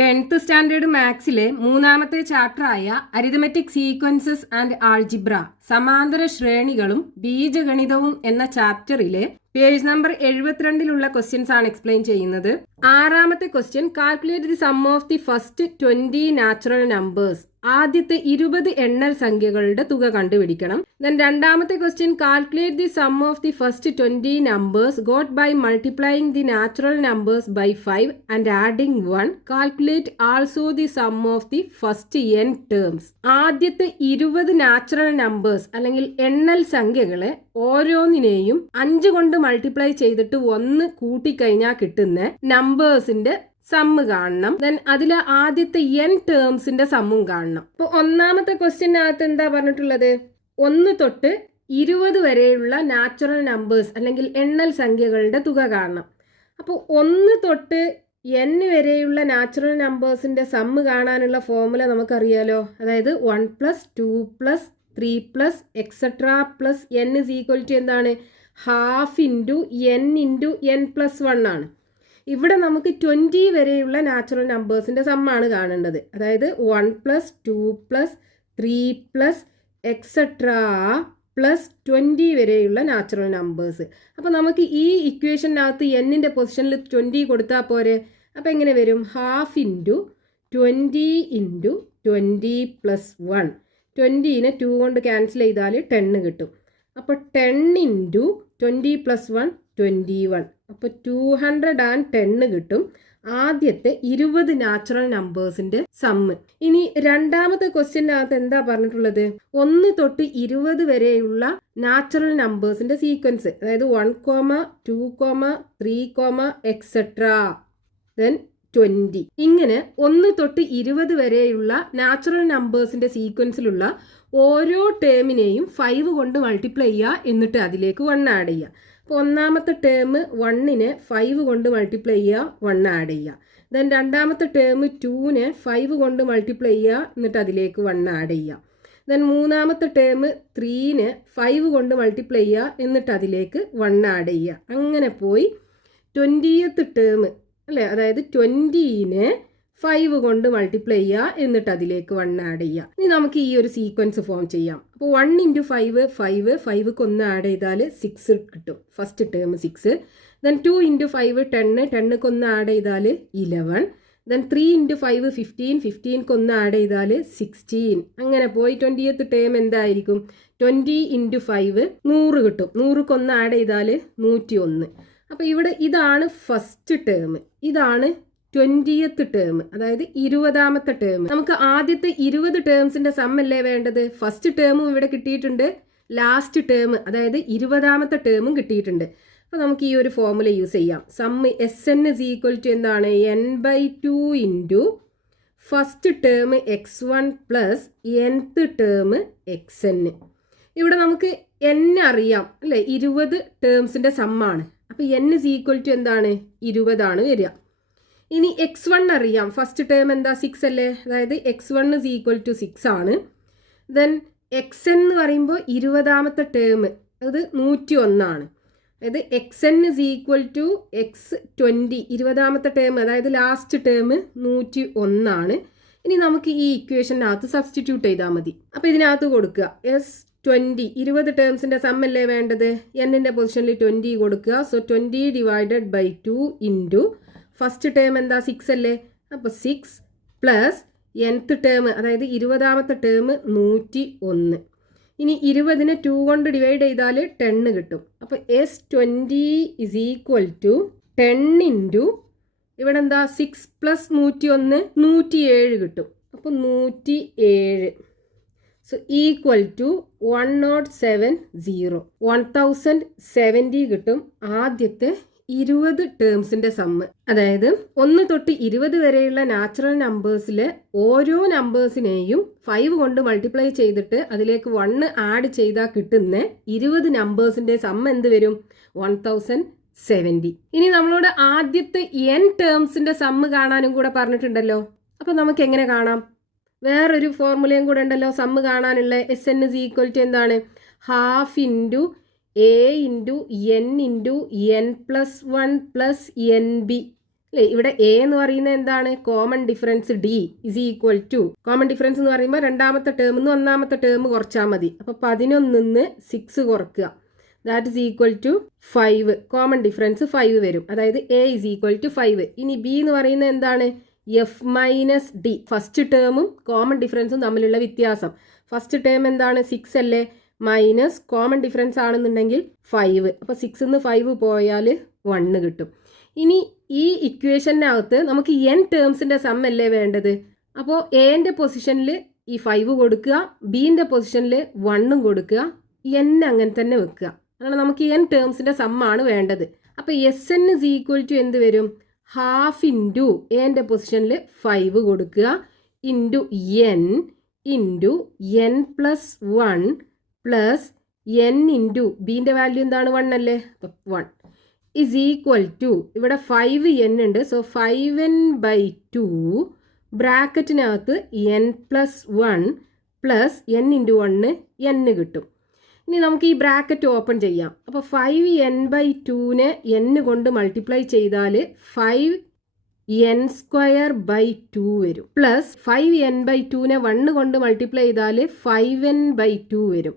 10th standard മാത്സിലെ മൂന്നാമത്തെ ചാപ്റ്ററായ അരിതമെറ്റിക് സീക്വൻസസ് ആൻഡ് ആൾജിബ്ര സമാന്തര ശ്രേണികളും ബീജഗണിതവും എന്ന ചാപ്റ്ററിലെ പേജ് നമ്പർ 72 ക്വസ്റ്റ്യൻസ് ആണ് എക്സ്പ്ലെയിൻ ചെയ്യുന്നത്. ആറാമത്തെ question, calculate the sum of the first 20 natural numbers. ആദ്യത്തെ 20 എണ്ണൽ സംഖ്യകളുടെ തുക കണ്ടുപിടിക്കണം. ദെൻ രണ്ടാമത്തെ question, calculate the sum of the first 20 numbers got by multiplying the natural numbers by 5 and adding 1. Calculate also the sum of the first n terms. ആദ്യത്തെ 20 natural numbers അല്ലെങ്കിൽ എണ്ണൽ സംഖ്യകളെ ഓരോന്നിനെയും 5 കൊണ്ട് മൾട്ടിപ്ലൈ ചെയ്തിട്ട് 1 കൂട്ടിക്കഴിഞ്ഞാൽ കിട്ടുന്ന നമ്പേഴ്സിന്റെ സമ്മ് കാണണം. Then അതിലെ ആദ്യത്തെ n ടേംസിന്റെ സമ്മും കാണണം. അപ്പോൾ ഒന്നാമത്തെ ക്വസ്റ്റ്യനകത്ത് എന്താ പറഞ്ഞിട്ടുള്ളത്? 1 തൊട്ട് 20 വരെയുള്ള നാച്ചുറൽ നമ്പേഴ്സ് അല്ലെങ്കിൽ എണ്ണൽ സംഖ്യകളുടെ തുക കാണണം. അപ്പോൾ 1 തൊട്ട് n വരെയുള്ള നാച്ചുറൽ നമ്പേഴ്സിന്റെ സമ്മ് കാണാനുള്ള ഫോർമുല നമുക്കറിയാലോ. അതായത് 1 + 2 + 3 + etcetera plus n is equal to എന്താണ്? Half into n into n + 1 ആണ്. ഇവിടെ നമുക്ക് 20 വരെയുള്ള നാച്ചുറൽ നമ്പേഴ്സിൻ്റെ സമ്മാണ് കാണേണ്ടത്. അതായത് 1 + 2 + 3 + എക്സെട്ര പ്ലസ് 20 വരെയുള്ള നാച്ചുറൽ നമ്പേഴ്സ്. അപ്പോൾ നമുക്ക് ഈ ഇക്വേഷനകത്ത് എന്നിൻ്റെ പൊസിഷനിൽ 20 കൊടുത്താൽ പോരെ. അപ്പോൾ എങ്ങനെ വരും? Half into 20 into 20 + 1. 20നെ 2 കൊണ്ട് ക്യാൻസൽ ചെയ്താൽ 10 കിട്ടും. അപ്പോൾ 10 ഇൻറ്റു 20 + 1 21. അപ്പോൾ 210 കിട്ടും ആദ്യത്തെ 20 നാച്ചുറൽ നമ്പേഴ്സിന്റെ സമ്മ്. ഇനി രണ്ടാമത്തെ ക്വസ്റ്റ്യനകത്ത് എന്താ പറഞ്ഞിട്ടുള്ളത്? 1 തൊട്ട് 20 വരെയുള്ള നാച്ചുറൽ നമ്പേഴ്സിന്റെ സീക്വൻസ്. അതായത് 1, 2, 3, എക്സെട്ര ദെൻ 20. ഇങ്ങനെ 1 തൊട്ട് 20 വരെയുള്ള നാച്ചുറൽ നമ്പേഴ്സിന്റെ സീക്വൻസിലുള്ള ഓരോ ടേമിനെയും 5 കൊണ്ട് മൾട്ടിപ്ലൈ ചെയ്യുക, എന്നിട്ട് അതിലേക്ക് 1 ആഡ് ചെയ്യുക. അപ്പോൾ ഒന്നാമത്തെ ടേം 1നെ 5 കൊണ്ട് മൾട്ടിപ്ലൈ ചെയ്യുക, 1 ആഡ് ചെയ്യുക. ദെൻ രണ്ടാമത്തെ ടേം 2നെ 5 കൊണ്ട് മൾട്ടിപ്ലൈ ചെയ്യുക, എന്നിട്ട് അതിലേക്ക് 1 ആഡ് ചെയ്യുക. ദെൻ മൂന്നാമത്തെ ടേം 3നെ 5 കൊണ്ട് മൾട്ടിപ്ലൈ ചെയ്യുക, എന്നിട്ട് അതിലേക്ക് 1 ആഡ് ചെയ്യുക. അങ്ങനെ പോയി 20th ടേം അല്ലേ, അതായത് 20നെ 5 കൊണ്ട് മൾട്ടിപ്ലൈ ചെയ്യുക, എന്നിട്ട് അതിലേക്ക് 1 ആഡ് ചെയ്യുക. ഇനി നമുക്ക് ഈ ഒരു സീക്വൻസ് ഫോം ചെയ്യാം. അപ്പോൾ 1 × 5 5, 5ക്ക് 1 ആഡ് ചെയ്താൽ 6 കിട്ടും. First term 6. ദെൻ 2 × 5 10, 10ക്ക് 1 ആഡ് ചെയ്താൽ 11. ദെൻ 3 × 5 15, 15ക്ക് 1 ആഡ് ചെയ്താൽ 16. അങ്ങനെ പോയി 20th ടേം എന്തായിരിക്കും? 20 × 5 100 കിട്ടും. 100ക്ക് 1 ആഡ് ചെയ്താൽ 101. അപ്പോൾ ഇവിടെ ഇതാണ് ഫസ്റ്റ് ടേം, ഇതാണ് 20th ടേം, അതായത് 20ാമത്തെ ടേം. നമുക്ക് ആദ്യത്തെ 20 ടേംസിന്റെ സമ്മല്ലേ വേണ്ടത്? ഫസ്റ്റ് ടേമും ഇവിടെ കിട്ടിയിട്ടുണ്ട്, ലാസ്റ്റ് ടേം അതായത് 20ാമത്തെ ടേമും കിട്ടിയിട്ടുണ്ട്. അപ്പോൾ നമുക്ക് ഈ ഒരു ഫോർമുല യൂസ് ചെയ്യാം. Sum SN is equal to എന്താണ്? n/2 into first term x1 plus nth term xn. ഇവിടെ നമുക്ക് n അറിയാം അല്ലേ, 20 ടേംസിന്റെ സമ്മാണ്. അപ്പോൾ n ഇസ് ഈക്വൽ ടു എന്താണ്? 20 ആണ് വരിക. ഇനി x1 അറിയാം, ഫസ്റ്റ് ടേം എന്താ? 6 അല്ലേ, അതായത് x1 ഇസ് ഈക്വൽ ടു 6 ആണ്. ദെൻ xn എന്ന് പറയുമ്പോൾ 20ാമത്തെ ടേം അത് 101 ആണ്. അതായത് xn is equal to x20, 20ാമത്തെ ടേം അതായത് ലാസ്റ്റ് ടേം 101 ആണ്. ഇനി നമുക്ക് ഈ ഇക്വേഷനകത്ത് സബ്സ്റ്റിറ്റ്യൂട്ട് ചെയ്താൽ മതി. അപ്പോൾ ഇതിനകത്ത് കൊടുക്കുക S20, 20 ടേംസിൻ്റെ സമ്മല്ലേ വേണ്ടത്? എന്നിൻ്റെ പൊസിഷനിൽ 20 കൊടുക്കുക. So 20 divided by 2 into first term എന്താ? 6 അല്ലേ, അപ്പോൾ 6 പ്ലസ് nth ടേം അതായത് 20ാമത്തെ ടേം 101. ഇനി 20നെ 2 കൊണ്ട് ഡിവൈഡ് ചെയ്താൽ 10 കിട്ടും. അപ്പോൾ S20 is equal to 10 into ഇവിടെ എന്താ? 6 പ്ലസ് 101 107 കിട്ടും. അപ്പോൾ 107 സോ ഈക്വൽ ടു 1070, 1070 കിട്ടും ആദ്യത്തെ 20 ടേംസിന്റെ സമ്മ്. അതായത് 1 തൊട്ട് 20 വരെയുള്ള നാച്ചുറൽ നമ്പേഴ്സിലെ ഓരോ നമ്പേഴ്സിനെയും 5 കൊണ്ട് മൾട്ടിപ്ലൈ ചെയ്തിട്ട് അതിലേക്ക് 1 ആഡ് ചെയ്താൽ കിട്ടുന്ന 20 നമ്പേഴ്സിന്റെ സമ്മ് എന്ത് വരും? 1070. ഇനി നമ്മളോട് ആദ്യത്തെ n ടേംസിന്റെ സമ്മ് കാണാനും കൂടെ പറഞ്ഞിട്ടുണ്ടല്ലോ. അപ്പോൾ നമുക്ക് എങ്ങനെ കാണാം? വേറൊരു ഫോർമുലയും കൂടെ ഉണ്ടല്ലോ സമ്മ് കാണാനുള്ള. SN ഇസ് ഈക്വൽ ടു എന്താണ്? Half into a into n into n + 1 + nb അല്ലേ? ഇവിടെ എ എന്ന് പറയുന്നത് എന്താണ്? Common difference D is equal to, common difference എന്ന് പറയുമ്പോൾ രണ്ടാമത്തെ ടേമിൽ നിന്ന് ഒന്നാമത്തെ ടേം കുറച്ചാൽ മതി. അപ്പോൾ 11 6 കുറക്കുക, that is equal to 5. Common difference 5 വരും. അതായത് എ ഇസ് ഈക്വൽ ടു 5. ഇനി ബി എന്ന് പറയുന്നത് എന്താണ്? F minus D. ഫസ്റ്റ് ടേമും കോമൺ ഡിഫറൻസും തമ്മിലുള്ള വ്യത്യാസം. ഫസ്റ്റ് ടേം എന്താണ്? 6 അല്ലേ? മൈനസ് കോമൺ ഡിഫറൻസ് ആണെന്നുണ്ടെങ്കിൽ 5. അപ്പോൾ 6 5 പോയാൽ 1 കിട്ടും. ഇനി ഈ ഇക്വേഷനകത്ത് നമുക്ക് n ടേംസിൻ്റെ സം അല്ലേ വേണ്ടത്. അപ്പോൾ എൻ്റെ പൊസിഷനിൽ ഈ 5 കൊടുക്കുക, ബീൻ്റെ പൊസിഷനിൽ 1 കൊടുക്കുക, n അങ്ങനെ തന്നെ വെക്കുക. അതാണ് നമുക്ക് n ടേംസിൻ്റെ സമ്മാണ് വേണ്ടത്. അപ്പോൾ S N is equal to എന്ത് വരും? ഹാഫ് ഇൻറ്റു എൻ്റെ പൊസിഷനിൽ 5 കൊടുക്കുക into n plus 1 plus n into ബീൻ്റെ വാല്യൂ എന്താണ്? 1 അല്ലേ? അപ്പോൾ 1 ഇസ് ഈക്വൽ ടു, ഇവിടെ 5n ഉണ്ട്, so 5n/2 ബ്രാക്കറ്റിനകത്ത് n plus 1 plus n into 1 n കിട്ടും. ഇനി നമുക്ക് ഈ ബ്രാക്കറ്റ് ഓപ്പൺ ചെയ്യാം. അപ്പോൾ 5n/2നെ n കൊണ്ട് മൾട്ടിപ്ലൈ ചെയ്താൽ 5n²/2 വരും. പ്ലസ് 5n/2നെ 1 കൊണ്ട് മൾട്ടിപ്ലൈ ചെയ്താൽ 5n/2 വരും.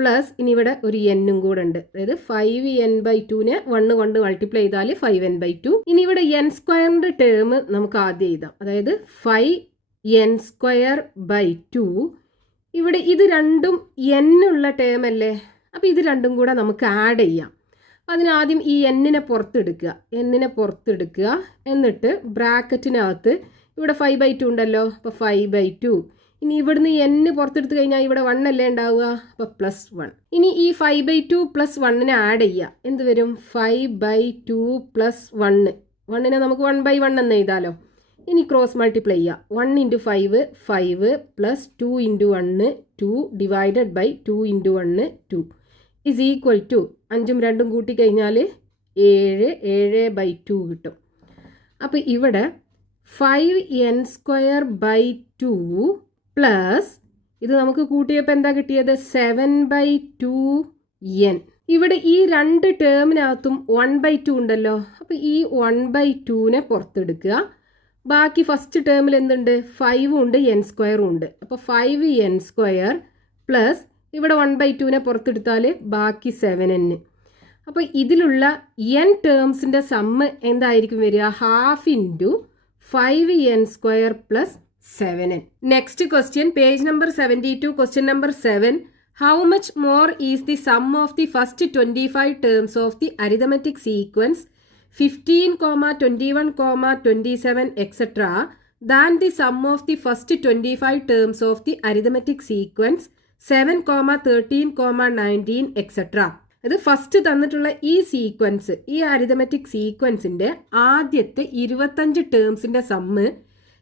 പ്ലസ് ഇനി ഇവിടെ ഒരു n കൂടെ ഉണ്ട്. അതായത് 5n/2നെ 1 കൊണ്ട് മൾട്ടിപ്ലൈ ചെയ്താൽ 5n/2. ഇനി ഇവിടെ n² ടേം നമുക്ക് ആദ്യം എഴുതാം. അതായത് 5n²/2. ഇവിടെ ഇത് രണ്ടും n ഉള്ള ടേം അല്ലേ? അപ്പോൾ ഇത് രണ്ടും കൂടെ നമുക്ക് ആഡ് ചെയ്യാം. അതിനാദ്യം ഈ n-നെ പുറത്തെടുക്കുക. എന്നിട്ട് ബ്രാക്കറ്റിനകത്ത് ഇവിടെ 5/2 ഉണ്ടല്ലോ, അപ്പോൾ 5/2. ഇനി ഇവിടുന്ന് n പുറത്തെടുത്ത് കഴിഞ്ഞാൽ ഇവിടെ 1 അല്ലേ ഉണ്ടാവുക, അപ്പോൾ പ്ലസ് 1. ഇനി ഈ 5/2 പ്ലസ് 1നെ ആഡ് ചെയ്യുക. എന്ത് വരും? 5/2 പ്ലസ് 1. 1നെ നമുക്ക് 1/1 എന്ന് എഴുതാലോ. ഇനി ക്രോസ് മൾട്ടിപ്ലൈ ചെയ്യുക. 1 into 5 5 plus 2 into 1 2 divided by 2 into 1 2 is equal to 5ഉം 2ഉം കൂട്ടിക്കഴിഞ്ഞാൽ 7 7/2 കിട്ടും. അപ്പോൾ ഇവിടെ 5n²/2 പ്ലസ് ഇത് നമുക്ക് കൂട്ടിയപ്പോൾ എന്താ കിട്ടിയത്? 7/2n. ഇവിടെ ഈ രണ്ട് ടേമിനകത്തും 1/2 ഉണ്ടല്ലോ. അപ്പോൾ ഈ 1/2നെ പുറത്തെടുക്കുക. ബാക്കി ഫസ്റ്റ് ടേമിൽ എന്തുണ്ട്? 5 ഉണ്ട്, n² ഉണ്ട്. അപ്പോൾ 5n² പ്ലസ് ഇവിടെ 1/2നെ പുറത്തെടുത്താൽ ബാക്കി 7n. അപ്പോൾ ഇതിലുള്ള n ടേംസിൻ്റെ സമ്മ് എന്തായിരിക്കും വരിക? Half into 5n² plus 7n. Next question, page number 72, question number 7. How much more is the sum of the first 25 terms of the arithmetic sequence 15, 21, 27, etc. than the sum of the first 25 terms of the arithmetic sequence 7, 13, 19, etc. അത് first തന്നിട്ടുള്ള ഈ sequence, ഈ arithmetic സീക്വൻസിൻ്റെ ആദ്യത്തെ 25 ടേംസിൻ്റെ sum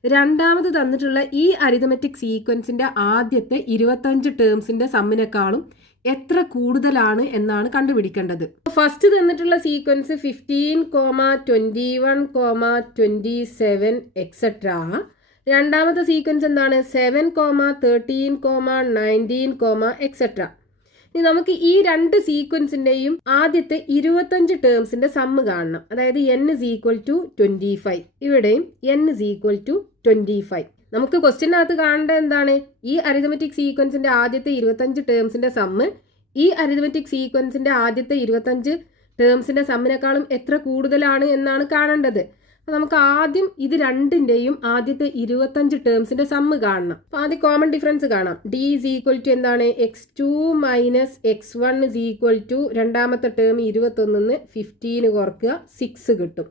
രണ്ടാമത് തന്നിട്ടുള്ള ഈ arithmetic സീക്വൻസിൻ്റെ ആദ്യത്തെ 25 ടേംസിൻ്റെ സമ്മിനേക്കാളും എത്ര കൂടുതലാണ് എന്നാണ് കണ്ടുപിടിക്കേണ്ടത്. ഫസ്റ്റ് തന്നിട്ടുള്ള സീക്വൻസ് 15, 21, 27, എക്സെട്ര. രണ്ടാമത്തെ സീക്വൻസ് എന്താണ്? 7, 13, 19, എക്സെട്ര. ഇനി നമുക്ക് ഈ രണ്ട് സീക്വൻസിൻ്റെയും ആദ്യത്തെ 25 ടേംസിൻ്റെ സമ്മ് കാണണം. അതായത് n ഇസ് ഈക്വൽ ടു 25, ഇവിടെയും n ഇസ് ഈക്വൽ ടു 25. നമുക്ക് ക്വസ്റ്റ്യനകത്ത് കാണേണ്ടത് എന്താണ്? ഈ അരിതമെറ്റിക് സീക്വൻസിൻ്റെ ആദ്യത്തെ 25 ടേംസിൻ്റെ സമ്മ് ഈ അരിതമെറ്റിക് സീക്വൻസിൻ്റെ ആദ്യത്തെ 25 ടേംസിൻ്റെ സമ്മിനേക്കാളും എത്ര കൂടുതലാണ് എന്നാണ് കാണേണ്ടത്. അപ്പോൾ നമുക്ക് ആദ്യം ഇത് രണ്ടിൻ്റെയും ആദ്യത്തെ 25 ടേംസിൻ്റെ സമ്മ് കാണണം. അപ്പോൾ ആദ്യം കോമൺ ഡിഫറൻസ് കാണാം. d ഈസ് ഈക്വൽ ടു എന്താണ്? x2 minus x1 is equal to രണ്ടാമത്തെ ടേം 21 15 കുറക്കുക 6 കിട്ടും.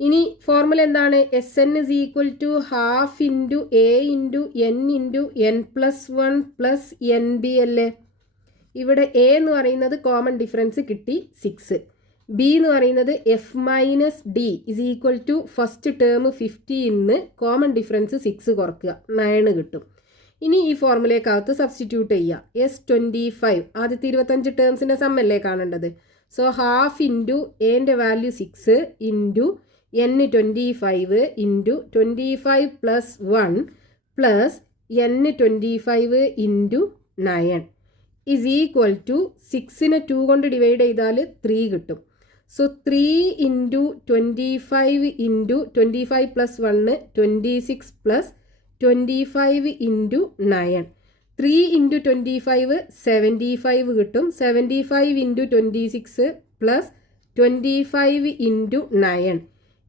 ഇനി ഫോർമുല എന്താണ്? S N is equal to half into A into N into N plus 1 plus N B അല്ലേ? ഇവിടെ എ എന്ന് പറയുന്നത് കോമൺ ഡിഫറൻസ് കിട്ടി 6. ബി എന്ന് പറയുന്നത് F minus D is equal to first term 15 common difference 6 കുറക്കുക 9 കിട്ടും. ഇനി ഈ ഫോർമുലയ്ക്കകത്ത് സബ്സ്റ്റിറ്റ്യൂട്ട് ചെയ്യുക. S25 ആദ്യത്തെ 25 ടേംസിൻ്റെ സമ്മല്ലേ കാണേണ്ടത്. സോ ഹാഫ് ഇൻറ്റു എൻ്റെ value 6 into n 25 into 25 plus 1 plus n 25 into 9 is equal to 6നെ 2 കൊണ്ട് ഡിവൈഡ് ചെയ്താൽ 3 കിട്ടും. So 3 into 25 into 25 plus 1 26 plus 25 into 9. 3 into 25 75 കിട്ടും. 75 into 26 plus 25 into 9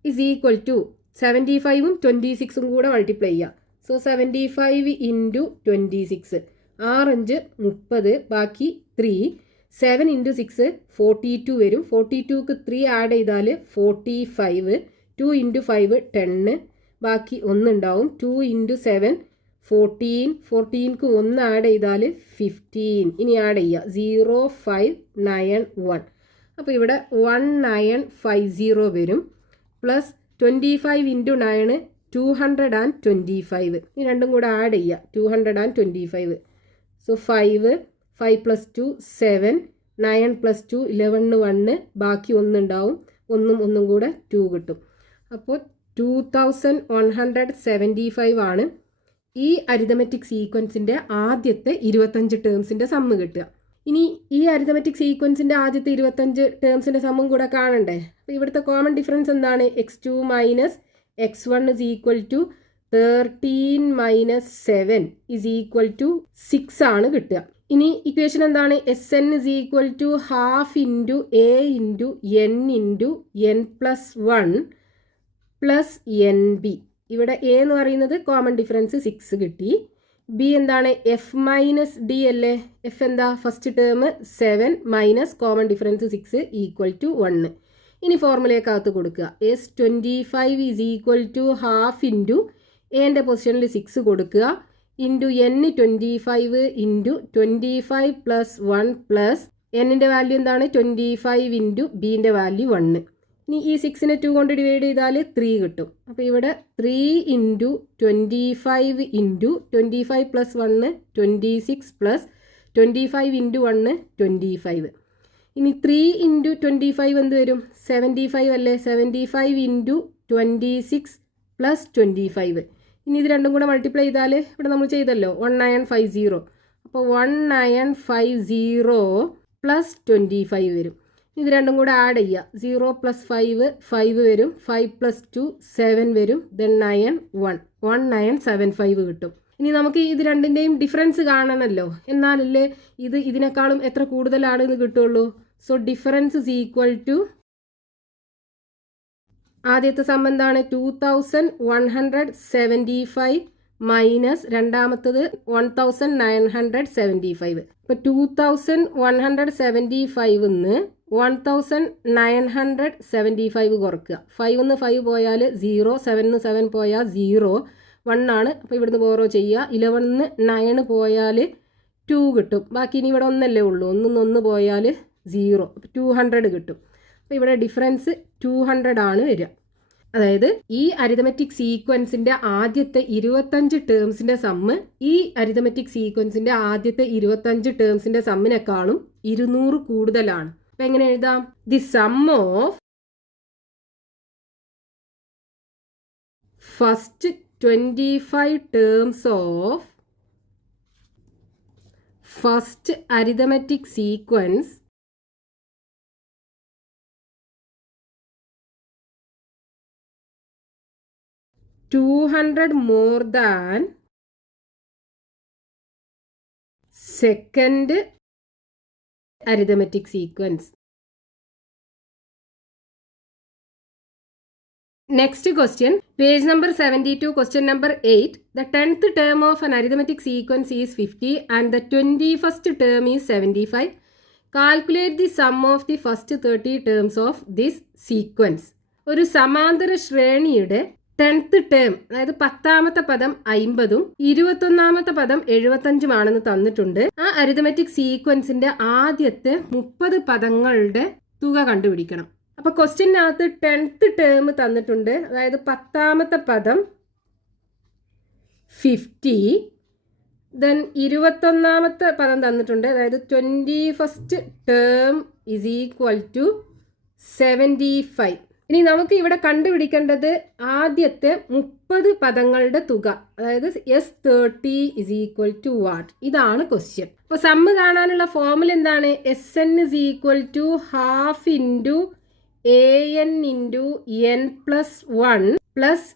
is equal to 75ഉം 26ഉം കൂടെ മൾട്ടിപ്ലൈ ചെയ്യുക. സോ 75 ഇൻറ്റു 26 6 30 ബാക്കി 3. 7 ഇൻറ്റു 6 42 വരും. 42ക്ക് 3 ആഡ് ചെയ്താൽ 45. 2 ഇൻറ്റു 5 10 ബാക്കി 1 ഉണ്ടാവും. 2 ഇൻറ്റു 7 14. 14ക്ക് 1 ആഡ് ചെയ്താൽ 15. ഇനി ആഡ് ചെയ്യുക 0591. അപ്പോൾ ഇവിടെ 1950 വരും. Plus 25 into 9 225. ഈ രണ്ടും കൂടെ ആഡ് ചെയ്യുക 225. സോ 5 പ്ലസ് 2 7 9 പ്ലസ് 2 11 1 ബാക്കി 1 ഉണ്ടാവും. ഒന്നും കൂടെ 2 കിട്ടും. അപ്പോൾ 2175 ആണ് ഈ അരിതമെറ്റിക് സീക്വൻസിൻ്റെ ആദ്യത്തെ 25 ടേംസിൻ്റെ സമ്മ് കിട്ടുക. ഇനി ഈ അരിതമെറ്റിക് സീക്വൻസിൻ്റെ ആദ്യത്തെ 25 ടേംസിൻ്റെ സമ്മും കൂടെ കാണണ്ടേ? അപ്പോൾ ഇവിടുത്തെ കോമൺ ഡിഫറൻസ് എന്താണ്? x2 minus x1 is equal to 13 minus 7 is equal to 6 ആണ് കിട്ടുക. ഇനി ഇക്വേഷൻ എന്താണ്? SN is equal to half into A into N into N plus 1 plus N B. ഇവിടെ എ എന്ന് പറയുന്നത് കോമൺ ഡിഫറൻസ് 6 കിട്ടി. B എന്താണ്? എഫ് മൈനസ് ഡി അല്ലേ? എഫ് എന്താ? First term 7 minus common difference 6 equal to 1. ഇനി ഫോർമുലയ്ക്കകത്ത് കൊടുക്കുക. S 25 is equal to half into എൻ്റെ പൊസിഷനിൽ 6 കൊടുക്കുക into n 25 into 25 plus 1 plus എന്നിൻ്റെ വാല്യൂ എന്താണ്? 25 ഇൻറ്റു ബീൻ്റെ വാല്യൂ 1. ഇനി ഈ 6നെ 2 കൊണ്ട് ഡിവൈഡ് ചെയ്താൽ 3 കിട്ടും. അപ്പോൾ ഇവിടെ 3 into 25 into 25 plus 1 26 plus 25 into 1 25. ഇനി 3 ഇൻറ്റു 25 എന്ത് വരും? 75 അല്ലേ? 75 ഇൻറ്റു 26 പ്ലസ് 25. ഇനി ഇത് രണ്ടും കൂടെ മൾട്ടിപ്ലൈ ചെയ്താൽ ഇവിടെ നമ്മൾ ചെയ്തല്ലോ 1950. അപ്പോൾ 1950 പ്ലസ് 25 വരും. ഇത് രണ്ടും കൂടെ ആഡ് ചെയ്യുക. 0 പ്ലസ് 5 വരും. 5 പ്ലസ് 2 7 വരും. ദെൻ 9 1 1975 കിട്ടും. ഇനി നമുക്ക് ഇത് രണ്ടിൻ്റെയും ഡിഫറൻസ് കാണണമല്ലോ. എന്നാലല്ലേ ഇതിനേക്കാളും എത്ര കൂടുതലാണെന്ന് കിട്ടുള്ളൂ. So difference is equal to ആദ്യത്തെ സം എന്താണ്? 2175 മൈനസ് രണ്ടാമത്തത് 1975. അപ്പോൾ 2175 1975 കുറക്കുക. 5 5 പോയാൽ 0, 7 7 പോയാൽ 0, 1 ആണ്. അപ്പോൾ ഇവിടുന്ന് ബോറോ ചെയ്യുക. 11 9 പോയാൽ 2 കിട്ടും. ബാക്കി ഇനി ഇവിടെ ഒന്നല്ലേ ഉള്ളൂ. 1 പോയാൽ 0, 200 കിട്ടും. അപ്പോൾ ഇവിടെ ഡിഫറൻസ് 200 ആണ് വരിക. അതായത് ഈ അരിതമെറ്റിക് സീക്വൻസിൻ്റെ ആദ്യത്തെ 25 ടേംസിൻ്റെ സമ്മ് ഈ അരിതമെറ്റിക് സീക്വൻസിൻ്റെ ആദ്യത്തെ 25 ടേംസിൻ്റെ സമ്മിനേക്കാളും 200 കൂടുതലാണ്. അപ്പം എങ്ങനെ എഴുതാം? The sum of first 25 terms of first arithmetic sequence (200 more than second arithmetic sequence). Next question, page number 72, question number 8. The 10th term of an arithmetic sequence is 50 and the 21st term is 75. Calculate the sum of the first 30 terms of this sequence. ഒരു സമാന്തര ശ്രേണിയുടെ 10th term, അതായത് 10ാമത്തെ പദം 50ഉം 21ാമത്തെ പദം 75ഉം ആണെന്ന് തന്നിട്ടുണ്ട്. ആ arithmetic സീക്വൻസിന്റെ ആദ്യത്തെ 30 പദങ്ങളുടെ തുക കണ്ടുപിടിക്കണം. അപ്പൊ ക്വസ്റ്റ്യനകത്ത് 10th ടേം തന്നിട്ടുണ്ട്. അതായത് 10ാമത്തെ പദം 50, ദെൻ 21ാമത്തെ പദം തന്നിട്ടുണ്ട്. അതായത് 21st term is equal to 75. ഇനി നമുക്ക് ഇവിടെ കണ്ടുപിടിക്കേണ്ടത് ആദ്യത്തെ 30 പദങ്ങളുടെ തുക, അതായത് S30 is equal to what? ഇതാണ് ക്വസ്റ്റ്യൻ. അപ്പോൾ സമ്മ് കാണാനുള്ള ഫോർമുല എന്താണ്? SN is equal to half into AN into N+1 plus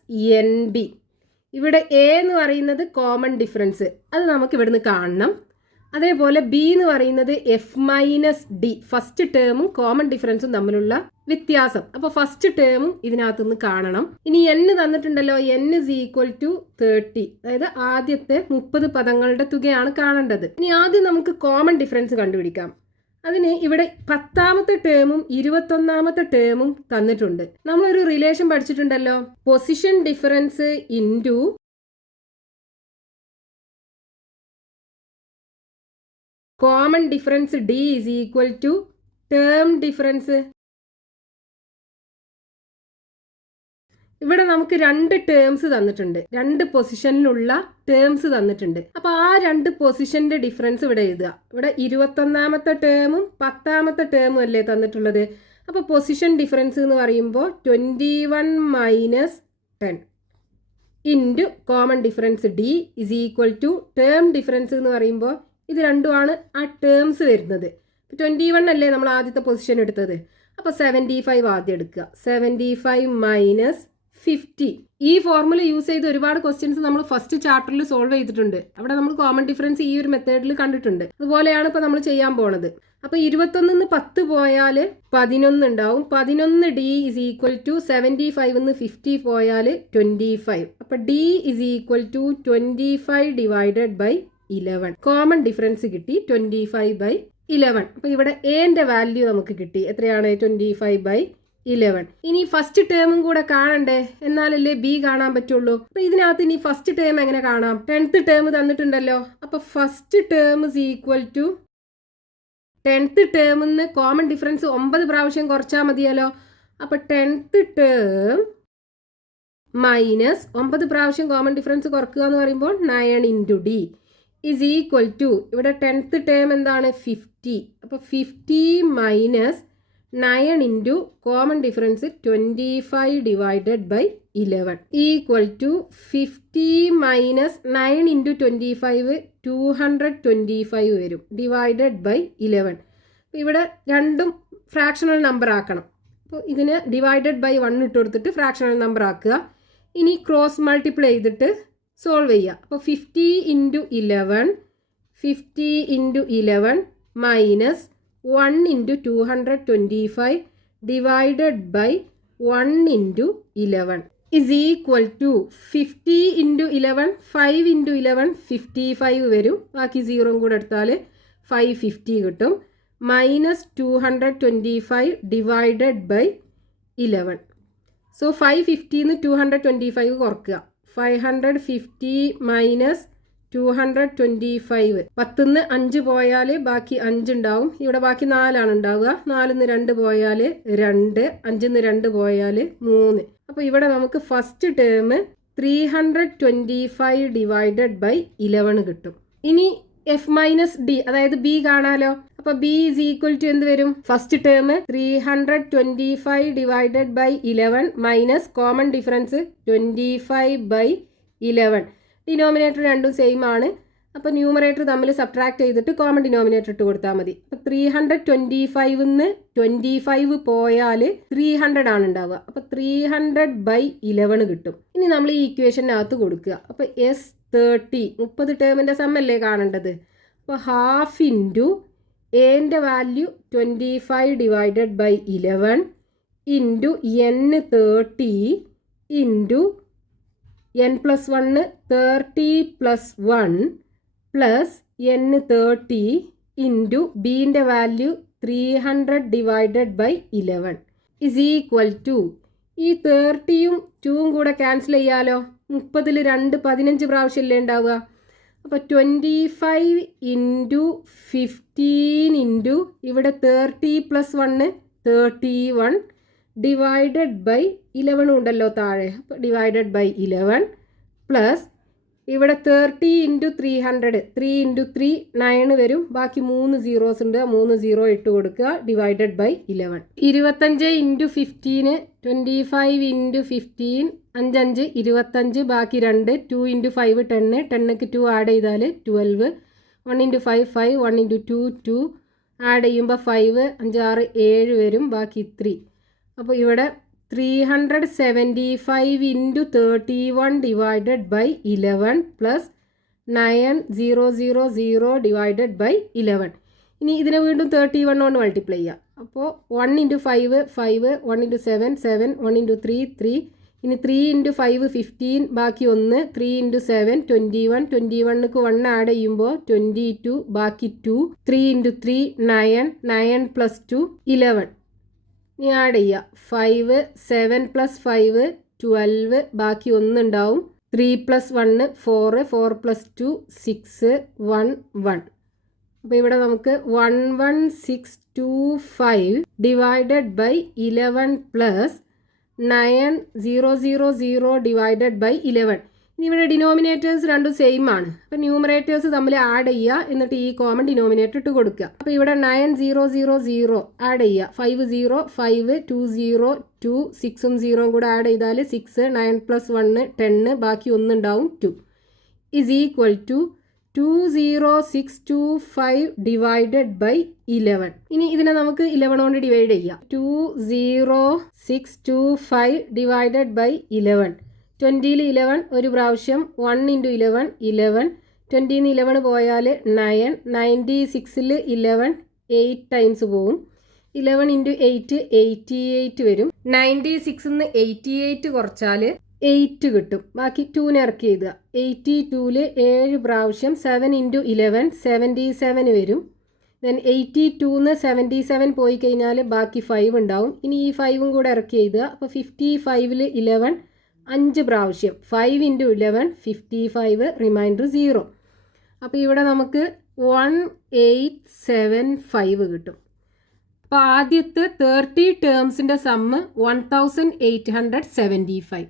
NB. ഇവിടെ A എന്ന് പറയുന്നത് കോമൺ ഡിഫറൻസ്, അത് നമുക്ക് ഇവിടുന്ന് കാണണം. അതേപോലെ B എന്ന് പറയുന്നത് F-D, ഫസ്റ്റ് ടേമും കോമൺ ഡിഫറൻസും തമ്മിലുള്ള വ്യത്യാസം. അപ്പോൾ ഫസ്റ്റ് ടേമും ഇതിനകത്തുനിന്ന് കാണണം. ഇനി N തന്നിട്ടുണ്ടല്ലോ, N is equal to 30, അതായത് ആദ്യത്തെ 30 പദങ്ങളുടെ തുകയാണ് കാണേണ്ടത്. ഇനി ആദ്യം നമുക്ക് കോമൺ ഡിഫറൻസ് കണ്ടുപിടിക്കാം. അതിന് ഇവിടെ 10ാമത്തെ ടേമും 21ാമത്തെ ടേമും തന്നിട്ടുണ്ട്. നമ്മളൊരു റിലേഷൻ പഠിച്ചിട്ടുണ്ടല്ലോ, position difference into common difference D is equal to term difference. ഇവിടെ നമുക്ക് 2 ടേംസ് തന്നിട്ടുണ്ട്, 2 പൊസിഷനിലുള്ള ടേംസ് തന്നിട്ടുണ്ട്. അപ്പോൾ ആ 2 പൊസിഷന്റെ ഡിഫറൻസ് ഇവിടെ എഴുതുക. ഇവിടെ 21ാമത്തെ ടേമും 10ാമത്തെ ടേമും അല്ലേ തന്നിട്ടുള്ളത്. അപ്പോൾ പൊസിഷൻ ഡിഫറൻസ് എന്ന് പറയുമ്പോൾ 21 minus 10 into common difference D is equal to term difference എന്ന് പറയുമ്പോൾ ഇത് രണ്ടുമാണ് ആ ടേംസ് വരുന്നത്. 21 അല്ലേ നമ്മൾ ആദ്യത്തെ പൊസിഷൻ എടുത്തത്. അപ്പോൾ 75 ആദ്യം എടുക്കുക. 75 മൈനസ് 50. ഈ ഫോർമുല യൂസ് ചെയ്ത് ഒരുപാട് ക്വസ്റ്റ്യൻസ് നമ്മൾ ഫസ്റ്റ് ചാപ്റ്ററിൽ സോൾവ് ചെയ്തിട്ടുണ്ട്. അവിടെ നമ്മൾ കോമൺ ഡിഫറൻസ് ഈ ഒരു മെത്തേഡിൽ കണ്ടിട്ടുണ്ട്. അതുപോലെയാണ് ഇപ്പോൾ നമ്മൾ ചെയ്യാൻ പോണത്. അപ്പോൾ 21 10 പോയാൽ 11 ഉണ്ടാവും. 11D ഇസ് ഈക്വൽ ടു 75 50 പോയാൽ 25. അപ്പോൾ D is equal to 25 divided by 11. Common difference കിട്ടി 25/11. അപ്പോൾ ഇവിടെ എന്റെ വാല്യൂ നമുക്ക് കിട്ടി. എത്രയാണ്? 25/11. ഇനി ഫസ്റ്റ് ടേമും കൂടെ കാണണ്ടേ, എന്നാലല്ലേ B കാണാൻ പറ്റുള്ളൂ. അപ്പൊ ഇതിനകത്ത് ഇനി ഫസ്റ്റ് ടേം എങ്ങനെ കാണാം? 10th ടേം തന്നിട്ടുണ്ടല്ലോ. അപ്പൊ first term is equal to 10th ടേമിന്ന് കോമൺ ഡിഫറൻസ് 9 പ്രാവശ്യം കുറച്ചാൽ മതിയല്ലോ. അപ്പൊ 10th ടേം മൈനസ് 9 പ്രാവശ്യം കോമൺ ഡിഫറൻസ് കുറക്കുക എന്ന് പറയുമ്പോൾ 9 into D is equal to, ഇവിടെ 10th ടേം എന്താണ്? 50. അപ്പോൾ 50 minus 9 into common difference 25 divided by 11 equal to 50 minus 9 into 25 225 വരും, ഡിവൈഡഡ് ബൈ 11. ഇവിടെ രണ്ടും ഫ്രാക്ഷണൽ നമ്പർ ആക്കണം. അപ്പോൾ ഇതിന് ഡിവൈഡഡ് ബൈ 1 ഇട്ട് കൊടുത്തിട്ട് ഫ്രാക്ഷണൽ നമ്പർ ആക്കുക. ഇനി ക്രോസ് മൾട്ടിപ്ലൈ ചെയ്തിട്ട് സോൾവ് ചെയ്യുക. അപ്പോൾ 50 into 11 minus 1 into 225 divided by 1 into 11 is equal to 50 into 11 5 into 11 55 വരും. ബാക്കി 0 കൂടെ എടുത്താൽ 550 കിട്ടും. Minus 225 divided by 11. സോ 550 225 കുറക്കുക. 550 മൈനസ് 225. 10 5 പോയാൽ ബാക്കി 5 ഉണ്ടാവും. ഇവിടെ ബാക്കി 4 ആണ് ഉണ്ടാവുക. 4 2 പോയാൽ 2, 5 2 പോയാൽ 3. അപ്പോൾ ഇവിടെ നമുക്ക് ഫസ്റ്റ് ടേം 325 ഡിവൈഡഡ് ബൈ 11 കിട്ടും. ഇനി F-D അതായത് B കാണാലോ. അപ്പോൾ B ഈസ് ഈക്വൽ ടു എന്ത് വരും? First term 325 divided by 11 minus common difference 25/11. Denominator രണ്ടും സെയിം ആണ്. അപ്പോൾ ന്യൂമറേറ്റർ തമ്മിൽ സബ്ട്രാക്ട് ചെയ്തിട്ട് കോമൺ ഡിനോമിനേറ്റർ ഇട്ട് കൊടുത്താൽ മതി. അപ്പോൾ 325 25 പോയാൽ 300 ആണ് ഉണ്ടാവുക. അപ്പോൾ 300/11 കിട്ടും. ഇനി നമ്മൾ ഈ ഇക്വേഷനകത്ത് കൊടുക്കുക. അപ്പോൾ S30 30 ടേമിൻ്റെ സമ്മല്ലേ കാണേണ്ടത്. അപ്പോൾ ഹാഫ് ഇൻറ്റു എൻ്റെ value 25 divided by 11 into N30 into N+1 30 plus 1 plus N30 into ബീൻ്റെ value 300 divided by 11 is equal to, ഈ 30യും 2ഉം കൂടെ ക്യാൻസൽ ചെയ്യാലോ. 30ൽ 2 15 പ്രാവശ്യമല്ലേ ഉണ്ടാവുക. അപ്പോൾ 25 ഇൻറ്റു 15 ഇൻറ്റു ഇവിടെ 30 പ്ലസ് 1 31 ഡിവൈഡഡ് ബൈ 11 ഉണ്ടല്ലോ താഴെ. അപ്പോൾ ഡിവൈഡഡ് ബൈ 11 പ്ലസ് ഇവിടെ 30 ഇൻറ്റു 300 3 ഇൻറ്റു 3 9 വരും. ബാക്കി 3 zeros ഉണ്ട്. 3 0 ഇട്ട് കൊടുക്കുക. Divided by 11. 25 ഇൻറ്റു 15 25 ഇൻറ്റു 15 5 5 25 ബാക്കി 2 2 ഇൻറ്റു 5 10 10ക്ക് 2 ആഡ് ചെയ്താൽ 12 1 ഇൻറ്റു 5 5 1 ഇൻറ്റു 2 2 ആഡ് ചെയ്യുമ്പോൾ 5 5 6 7 വരും. ബാക്കി 3. അപ്പോൾ ഇവിടെ 375 into 31 divided by 11 plus 9000 divided by 11. ഇനി ഇതിനെ വീണ്ടും 31 കൊണ്ട് മൾട്ടിപ്ലൈ ചെയ്യാം. അപ്പോൾ 1 ഇൻറ്റു 5 5, 1 ഇൻറ്റു 7 7, 1 ഇൻറ്റു 3 3. ഇനി 3 ഇൻറ്റു 5 15, ബാക്കി 1, 3 ഇൻറ്റു 7 21, 21ക്ക് 1 ആഡ് ചെയ്യുമ്പോൾ 22, ബാക്കി 2, 3 ഇൻറ്റു 3 9, 9 പ്ലസ് 2 11. ഇനി ആഡ് ചെയ്യുക 5 7 പ്ലസ് 5 12, ബാക്കി 1 ഉണ്ടാവും. 3 പ്ലസ് 1 4, 4 പ്ലസ് 2 6 1 1. അപ്പോൾ ഇവിടെ നമുക്ക് 11625 divided by 11 plus 9000 divided by 11. ഇനി ഇവിടെ ഡിനോമിനേറ്റേഴ്സ് രണ്ടും സെയിം ആണ്. അപ്പോൾ ന്യൂമറേറ്റേഴ്സ് തമ്മിൽ ആഡ് ചെയ്യുക, എന്നിട്ട് ഈ കോമൺ ഡിനോമിനേറ്റർ ഇട്ട് കൊടുക്കുക. അപ്പോൾ ഇവിടെ 9000 ആഡ് ചെയ്യുക. 5 0 5 2 0 2 6ഉം 0ഉം കൂടെ ആഡ് ചെയ്താൽ 6 9 പ്ലസ് 1 10, ബാക്കി 1 ഉണ്ടാവും 2 is equal to 20625 divided by 11. ഇനി ഇതിനെ നമുക്ക് 11 കൊണ്ട് ഡിവൈഡ് ചെയ്യാം. 20625 ഡിവൈഡഡ് ബൈ 11. 20ൽ 11 ഒരു പ്രാവശ്യം, 1 ഇൻറ്റു 11 11, 20ന്ന് 11 പോയാൽ 9, 96ൽ 11 8 ടൈംസ് പോവും. 11 ഇൻറ്റു 8 88 വരും. 96ന്ന് 88 കുറച്ചാൽ 8 കിട്ടും. ബാക്കി 2നെ ഇറക്കി എഴുതുക. 82ൽ 7 പ്രാവശ്യം, 7 ഇൻറ്റു 11 77 വരും. ദെൻ 82ന്ന് 77 പോയി കഴിഞ്ഞാൽ ബാക്കി 5 ഉണ്ടാവും. ഇനി ഈ 5ഉം കൂടെ ഇറക്കി എഴുതുക. അപ്പോൾ 55ൽ 11 5 പ്രാവശ്യം, 5 ഇൻറ്റു 11 55, റിമൈൻഡർ 0. അപ്പോൾ ഇവിടെ നമുക്ക് 1875 കിട്ടും. അപ്പോൾ ആദ്യത്തെ 30 ടേംസിൻ്റെ സമ്മ് 1875.